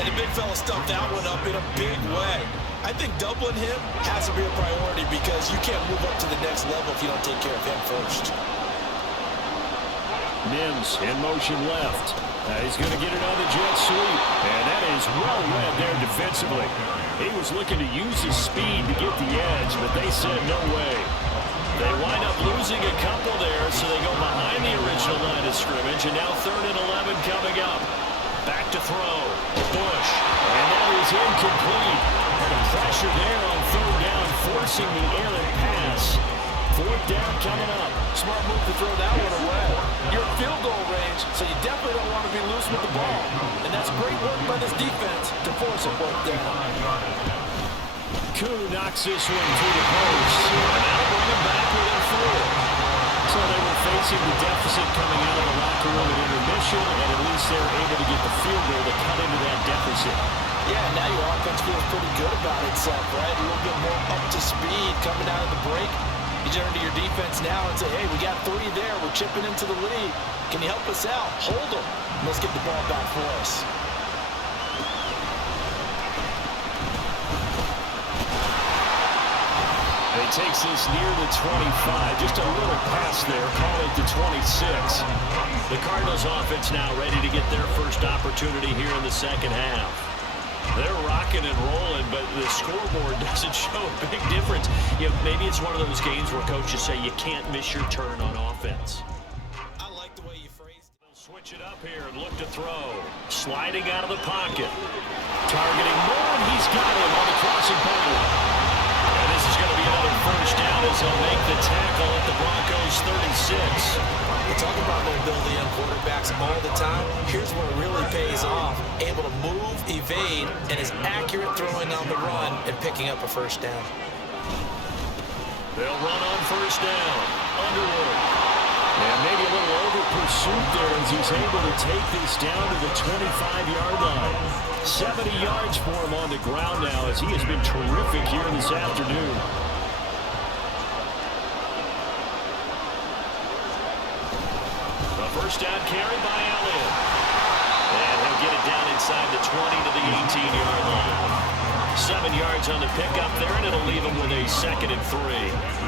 And the big fella stuffed that one up in a big way. I think doubling him has to be a priority, because you can't move up to the next level if you don't take care of him first. Mims in motion left. He's going to get it on the jet sweep. And that is well read there defensively. He was looking to use his speed to get the edge, but they said no way. They wind up losing a couple there, so they go behind the original line of scrimmage, and now 3rd and 11 coming up. Back to throw. Bush. And that is incomplete. And the pressure there on 3rd down, forcing the errant pass. 4th down coming up. Smart move to throw that one away. You're in field goal range, so you definitely don't want to be loose with the ball. And that's great work by this defense to force a 4th down. Koo knocks this one through the post. And that'll bring him back within 4. So they were facing the deficit coming out of the locker room at intermission, and at least they were able to get the field goal to cut into that deficit. Yeah, now your offense feels pretty good about itself, right? A little bit more up to speed coming out of the break. You turn to your defense now and say, hey, we got 3 there. We're chipping into the lead. Can you help us out? Hold them. Let's get the ball back for us. He takes this near the 25. Just a little pass there. Call it the 26. The Cardinals offense now ready to get their first opportunity here in the second half. They're rocking and rolling, but the scoreboard doesn't show a big difference. You know, maybe it's one of those games where coaches say you can't miss your turn on offense. I like the way you phrased it. They'll switch it up here and look to throw. Sliding out of the pocket. Targeting more, and he's got him on the crossing pattern. And this is going to be another 1st down as he'll make the tackle at the Broncos 36. We talk about mobility on quarterbacks all the time. Here's where it really pays off. Able to move, evade, and is accurate throwing on the run and picking up a 1st down. They'll run on 1st down. Underwood. And maybe a little over pursuit there as he's able to take this down to the 25-yard line. 70 yards for him on the ground now as he has been terrific here this afternoon. A 1st down carry by Elliott. And he'll get it down inside the 20 to the 18-yard line. 7 yards on the pickup there, and it'll leave him with a 2nd and 3.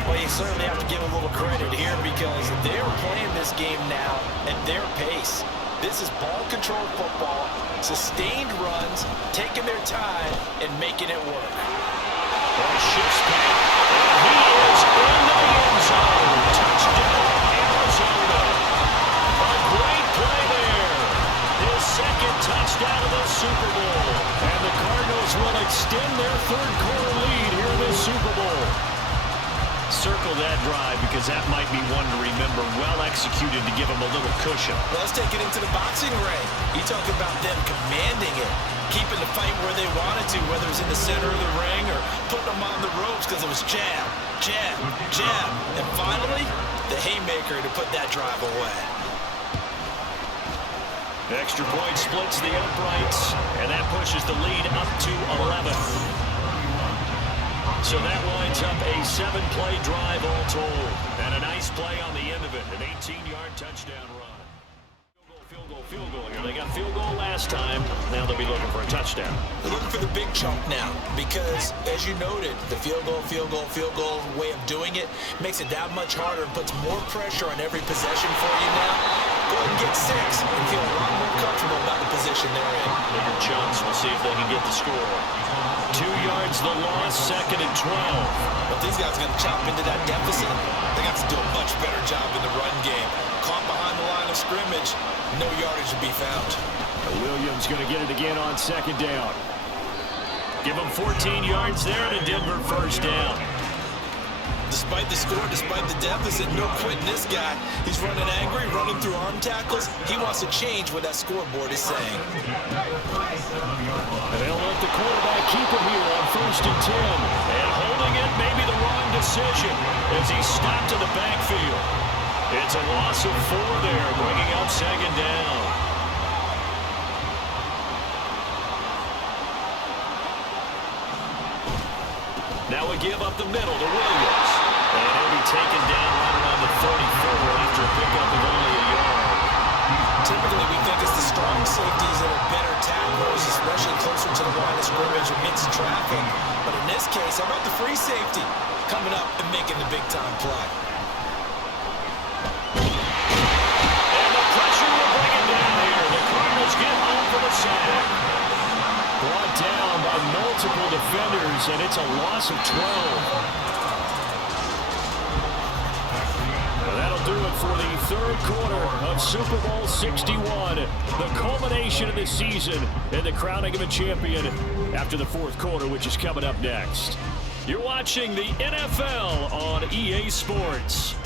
Well, you certainly have to give a little credit here because they're playing this game now at their pace. This is ball control football, sustained runs, taking their time, and making it work. Shifts back, and he is in the end zone. Touchdown, Arizona. A great play there. His 2nd touchdown of the Super Bowl. And the Cardinals will extend their 3rd quarter lead here in the Super Bowl. Circle that drive because that might be one to remember. Well executed to give them a little cushion. Well, let's take it into the boxing ring. You talk about them commanding it, keeping the fight where they wanted to, whether it's in the center of the ring or putting them on the ropes because it was jab, jab, jab. And finally, the haymaker to put that drive away. Extra point splits the uprights, and that pushes the lead up to 11. So that winds up a 7-play drive all told. And a nice play on the end of it, an 18-yard touchdown run. Field goal here. They got field goal last time. Now they'll be looking for a touchdown. They're looking for the big chunk now because, as you noted, the field goal way of doing it makes it that much harder and puts more pressure on every possession for you now. Go ahead and get 6 and feel a lot more comfortable about the position they're in. Bigger chunks. We'll see if they can get the score. 2 yards the loss, 2nd and 12. But these guys are going to chop into that deficit. They got to do a much better job in the run game. Caught behind the line of scrimmage, no yardage to be found. Williams going to get it again on 2nd down. Give him 14 yards there and a Denver 1st down. Despite the score, despite the deficit, no quitting this guy. He's running angry, running through arm tackles. He wants to change what that scoreboard is saying. And they'll let the quarterback keep it here on 1st and 10. And holding it, maybe the wrong decision as he stopped in the backfield. It's a loss of 4 there, bringing up 2nd down. Now we give up the middle to Williams. And he'll be taken down right around the 34 after a pickup of only a yard. Typically, we think it's the strong safeties that are better tacklers, especially closer to the line of scrimmage amidst traffic. But in this case, how about the free safety coming up and making the big-time play? And the yards, and it's a loss of 12. That'll do it for the third quarter of Super Bowl 61. The culmination of the season and the crowning of a champion after the fourth quarter, which is coming up next. You're watching the NFL on EA Sports.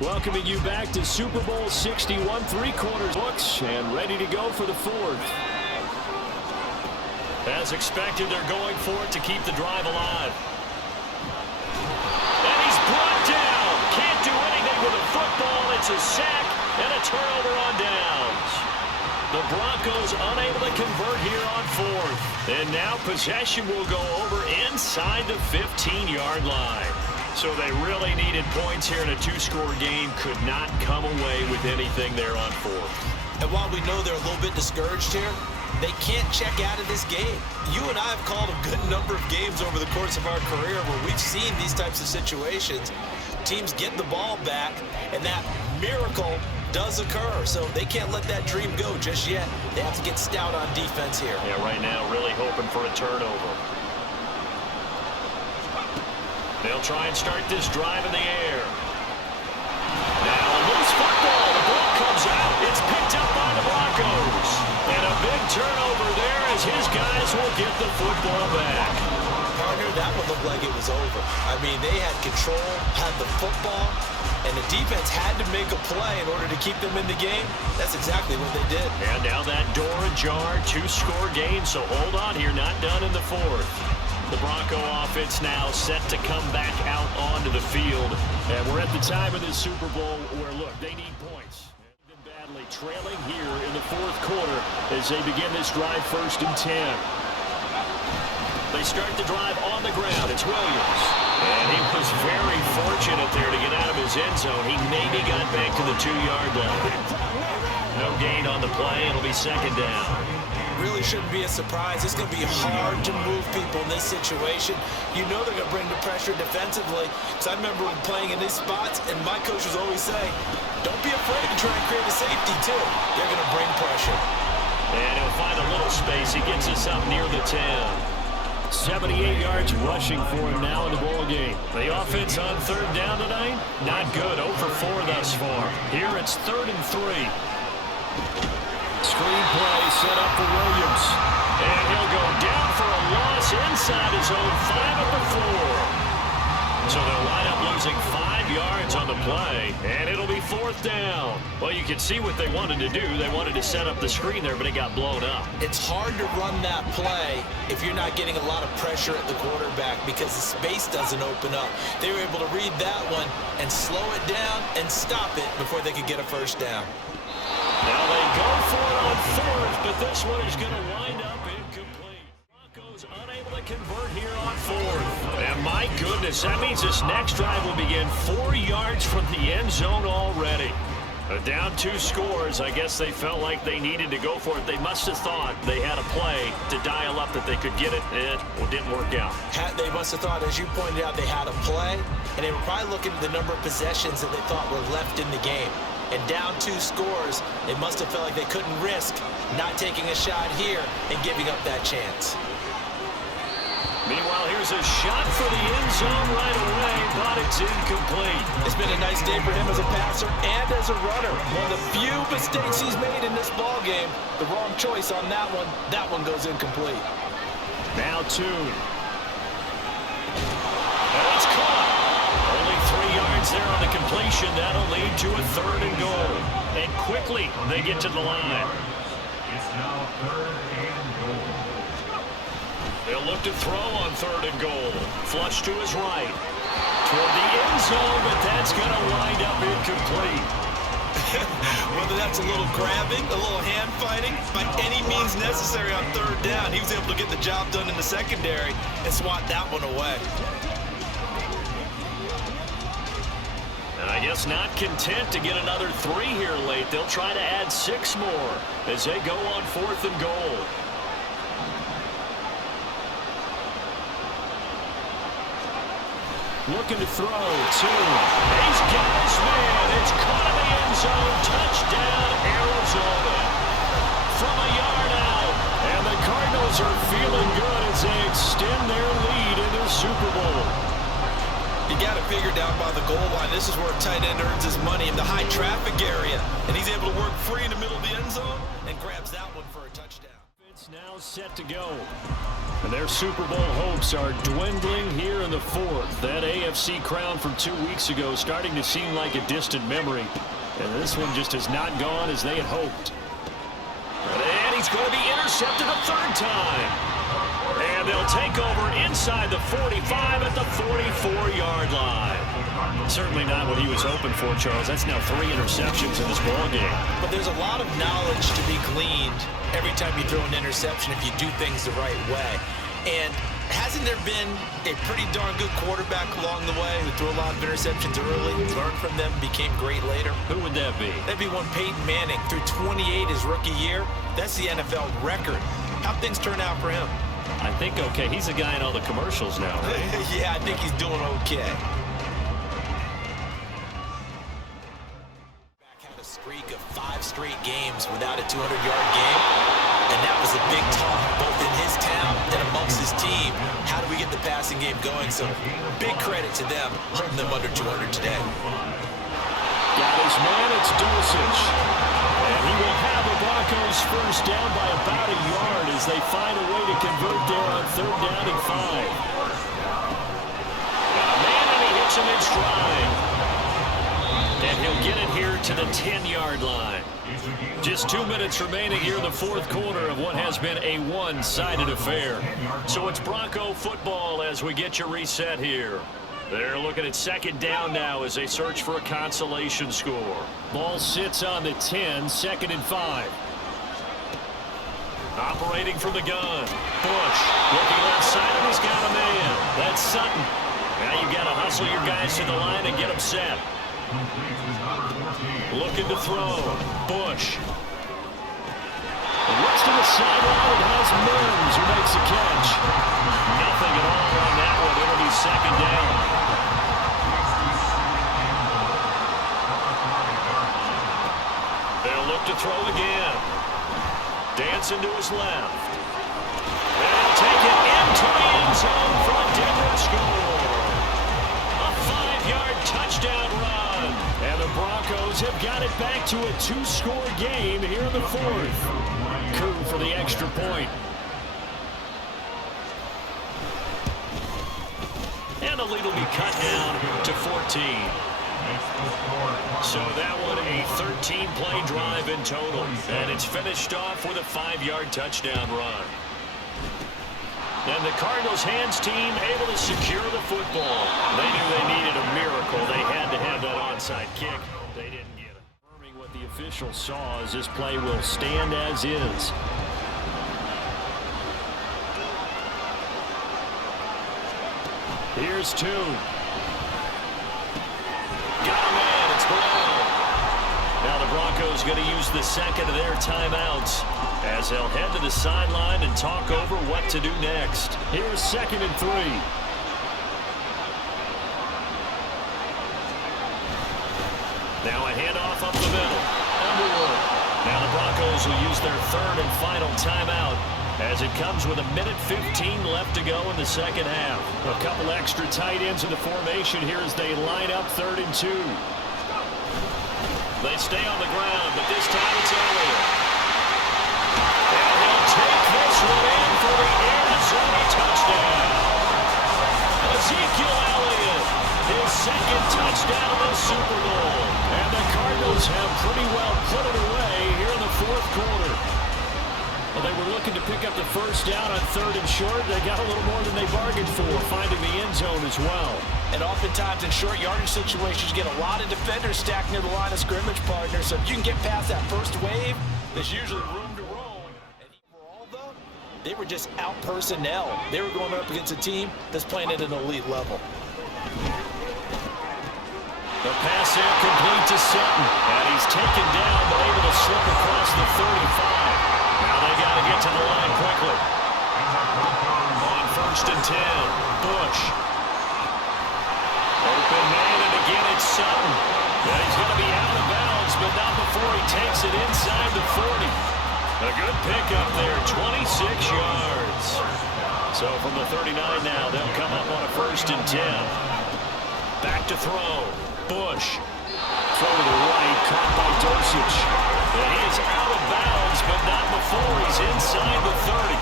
Welcoming you back to Super Bowl 61, three-quarters books, and ready to go for the fourth. As expected, they're going for it to keep the drive alive. And he's brought down. Can't do anything with a football. It's a sack and a turnover on downs. The Broncos unable to convert here on fourth. And now possession will go over inside the 15-yard line. So they really needed points here in a two-score game. Could not come away with anything there on fourth. And while we know they're a little bit discouraged here, they can't check out of this game. You and I have called a good number of games over the course of our career where we've seen these types of situations. Teams get the ball back, and that miracle does occur. So they can't let that dream go just yet. They have to get stout on defense here. Yeah, right now really hoping for a turnover. They'll try and start this drive in the air. Now a loose football. The ball comes out. It's picked up by the Broncos. And a big turnover there as his guys will get the football back. Partner, that one looked like it was over. I mean, they had control, had the football, and the defense had to make a play in order to keep them in the game. That's exactly what they did. And now that door ajar, two-score game, so hold on here, not done in the fourth. The Bronco offense now set to come back out onto the field. And we're at the time of this Super Bowl where, look, they need points. Badly trailing here in the fourth quarter as they begin this drive 1st and 10. They start the drive on the ground. It's Williams. And he was very fortunate there to get out of his end zone. He maybe got back to the 2-yard line. No gain on the play. It'll be second down. Really shouldn't be a surprise. It's going to be hard to move people in this situation. You know they're going to bring the pressure defensively. Because I remember when playing in these spots, and my coaches always say, don't be afraid to try and create a safety, too. They're going to bring pressure. And he'll find a little space. He gets us up near the 10. 78 yards rushing for him now in the ball game. The offense on third down tonight, not good. 0 for 4 thus far. Here it's 3rd and 3. Screen play set up for Williams. And he'll go down for a loss inside his own 5 of the 4. So they'll line up losing 5 yards on the play, and it'll be 4th down. Well, you can see what they wanted to do. They wanted to set up the screen there, but it got blown up. It's hard to run that play if you're not getting a lot of pressure at the quarterback because the space doesn't open up. They were able to read that one and slow it down and stop it before they could get a 1st down. Now they go for it on 4th, but this one is going to wind up incomplete. Broncos unable to convert here on 4th. And my goodness, that means this next drive will begin 4 yards from the end zone already. Down 2 scores. I guess they felt like they needed to go for it. They must have thought they had a play to dial up that they could get it, and it didn't work out. They must have thought, as you pointed out, they had a play, and they were probably looking at the number of possessions that they thought were left in the game. And down 2 scores, they must have felt like they couldn't risk not taking a shot here and giving up that chance. Meanwhile, here's a shot for the end zone right away, but it's incomplete. It's been a nice day for him as a passer and as a runner. One of the few mistakes he's made in this ball game. The wrong choice on that one. That one goes incomplete. Now 2. And it's caught. Only 3 yards there on the completion. That'll lead to a 3rd and goal. And quickly, they get to the line. It's now 3rd and goal. They'll look to throw on 3rd and goal. Flush to his right. Toward the end zone, but that's going to wind up incomplete. Whether that's a little grabbing, a little hand fighting, by any means necessary on 3rd down, he was able to get the job done in the secondary and swat that one away. And I guess not content to get another 3 here late. They'll try to add 6 more as they go on 4th and goal. Looking to throw, 2. He's got his man. It's caught in the end zone. Touchdown, Arizona. From a yard out. And the Cardinals are feeling good as they extend their lead Super Bowl. You got to figure down by the goal line. This is where a tight end earns his money in the high traffic area. And he's able to work free in the middle of the end zone and grabs that one for a touchdown. It's now set to go. And their Super Bowl hopes are dwindling here in the fourth. That AFC crown from 2 weeks ago starting to seem like a distant memory. And this one just has not gone as they had hoped. And he's going to be intercepted a third time. And they'll take over inside the 45 at the 44-yard line. Certainly not what he was hoping for, Charles. That's now 3 interceptions in this ballgame. But there's a lot of knowledge to be gleaned every time you throw an interception if you do things the right way. And hasn't there been a pretty darn good quarterback along the way who threw a lot of interceptions early, learned from them, became great later? Who would that be? That'd be one Peyton Manning. Threw 28 his rookie year. That's the NFL record. How'd things turn out for him? I think okay. He's a guy in all the commercials now, right? Yeah, I think he's doing okay. Back had a streak of 5 straight games without a 200-yard game. And that was a big talk both in his town and amongst his team. How do we get the passing game going? So big credit to them, holding them under 200 today. Got his man, it's Dulcich. And he will have the Broncos first down by about a yard as they find a way to convert there on 3rd down and 5. Got a man and he hits him in stride. And he'll get it here to the 10-yard line. Just 2 minutes remaining here in the fourth quarter of what has been a one-sided affair. So it's Bronco football as we get you reset here. They're looking at 2nd down now as they search for a consolation score. Ball sits on the 10, 2nd and 5. Operating from the gun. Bush looking left side and he's got a man. That's Sutton. Now you've got to hustle your guys to the line and get them set. Looking to throw. Bush. Looks to the sideline and has Mims who makes a catch. Nothing at all on that one. It'll be 2nd down. They'll look to throw again. Dancing to his left. They'll take it into the end zone for a Denver score. A 5-yard touchdown run. And the Broncos have got it back to a 2-score game here in the fourth. Coup for the extra point. And the lead will be cut down to 14. So that one a 13-play drive in total. And it's finished off with a 5-yard touchdown run. And the Cardinals hands team able to secure the football. They knew they needed a miracle. They had to have that onside kick. They didn't get it. Confirming what the official saw as this play will stand as is. Here's 2. Got a man. It's Brown. Now the Broncos going to use the second of their timeouts as they'll head to the sideline and talk over what to do next. Here's 2nd and 3. Now a handoff up the middle. Underwood. Now the Broncos will use their 3rd and final timeout as it comes with 1:15 left to go in the second half. A couple extra tight ends in the formation here as they line up 3rd and 2. They stay on the ground, but this time it's Elliott. And he'll take this one in for the Arizona touchdown. Ezekiel Elliott, his 2nd touchdown of the Super Bowl. And the Cardinals have pretty well put it away here in the fourth quarter. Well, they were looking to pick up the first down on 3rd and short. They got a little more than they bargained for, finding the end zone as well. And oftentimes in short yardage situations, you get a lot of defenders stacked near the line of scrimmage, partner. So if you can get past that first wave, there's usually room to roll. And overall, though, they were just out personnel. They were going up against a team that's playing at an elite level. The pass incomplete to Sutton. And he's taken down, but able to slip across the 35. Now they got to get to the line quickly. On 1st and 10, Bush. Open man, and again it's Sutton. Now he's going to be out of bounds, but not before he takes it inside the 40. A good pickup there, 26 yards. So from the 39 now, they'll come up on a 1st and 10. Back to throw. Bush. Throw to the right, caught by Dosich. And he is out of bounds, but not before he's inside the 30.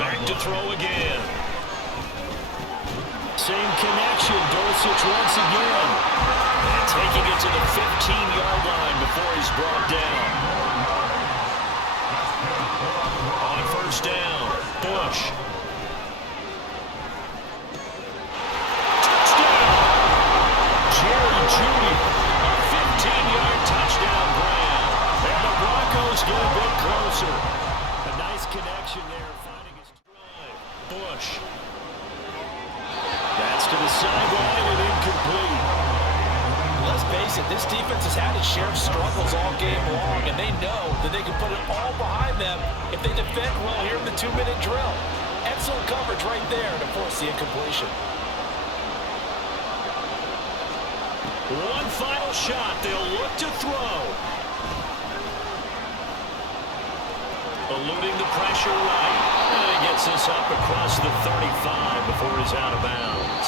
Back to throw again. Same connection, Dosich once again. And taking it to the 15-yard line before he's brought down. On 1st down, Bush. Judy, a 15-yard touchdown grab. And the Broncos get a bit closer. A nice connection there, finding his drive. Bush. That's to the sideline and incomplete. Let's face it, this defense has had its share of struggles all game long, and they know that they can put it all behind them if they defend well here in the 2-minute drill. Excellent coverage right there to force the incompletion. One final shot. They'll look to throw. Eluding the pressure right. And he gets this up across the 35 before he's out of bounds.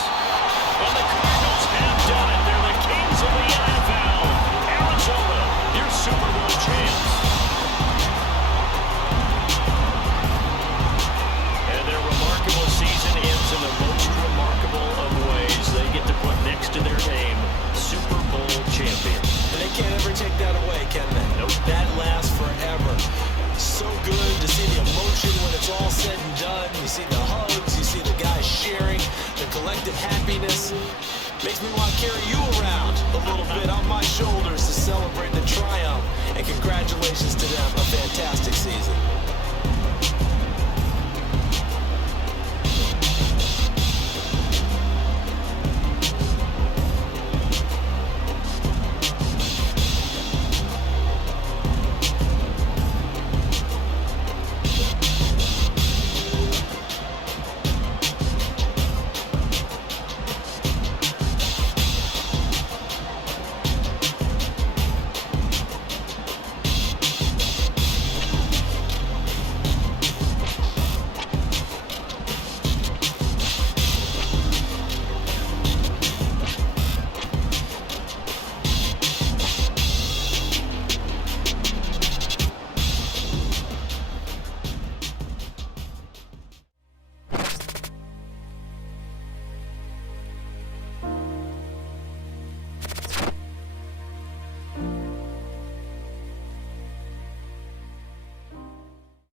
And the Cardinals have done it. They're the kings of the NFL. Arizona, your Super Bowl champs. And their remarkable season ends in the most remarkable of ways. They get to put next to their name, Super Bowl champion. And they can't ever take that away, can they? Nope. That lasts forever. So good to see the emotion when it's all said and done. You see the hugs, you see the guys sharing, the collective happiness. Makes me want to carry you around a little bit on my shoulders to celebrate the triumph. And congratulations to them, a fantastic season.